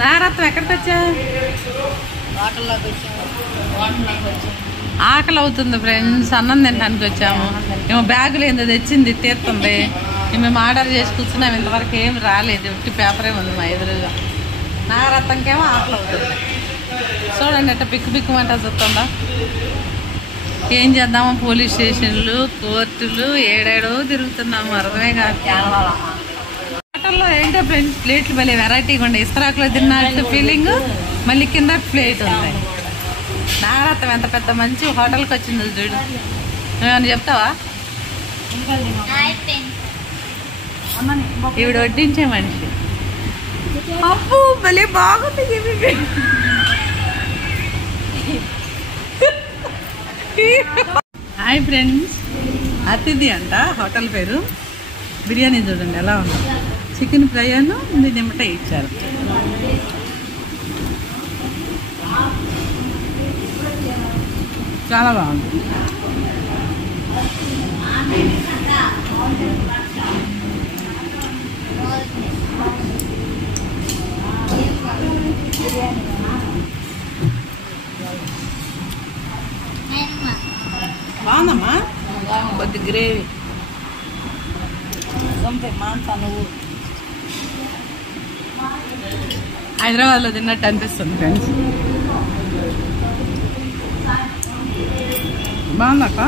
నారత్వం ఎక్కడికి వచ్చా? ఆకలి అవుతుంది ఫ్రెండ్స్, అన్నం తినడానికి వచ్చాము. మేము బ్యాగులు ఏందో తెచ్చింది తీస్తుంది. మేము ఆర్డర్ చేసి కూర్చున్నాము, ఇంతవరకు ఏం రాలేదు. ఒట్టి పేపరే ఉంది మా ఎదురుగా. నాగరత్నంకేమో ఆకలి అవుతుంది. చూడండి ఎట్ట పిక్కు పిక్కుమంట చూస్తుందా. ఏం చేద్దామో, పోలీస్ స్టేషన్లు, కోర్టులు ఏడేడో తిరుగుతున్నాము, అర్థమే కాదు. హోటల్లో ఏంటో ఫ్రెండ్స్ ప్లేట్లు మళ్ళీ వెరైటీగా ఉండే, ఇస్తరాకులో తిన్నట్టు ఫీలింగ్, మళ్ళీ కింద ప్లేట్ ఉంది. నాగరత్నం ఎంత పెద్ద మంచి హోటల్కి వచ్చింది చూడు. నువ్వేమన్నా చెప్తావా? ఈవిడ వడ్డించే మనిషి. అప్పు భలే బాగుంది. హాయ్ ఫ్రెండ్స్, అతిథి అంట హోటల్ పేరు. బిర్యానీ చూడండి ఎలా ఉంది. చికెన్ ఫ్రై అను నిమ్మట ఇచ్చారు. చాలా బాగుంది. బాగుందమ్మా, కొద్ది గ్రేవీ మాంసా. నువ్వు హైదరాబాద్లో తిన్నట్టు అనిపిస్తుంది ఫ్రెండ్స్. బాగుందక్క.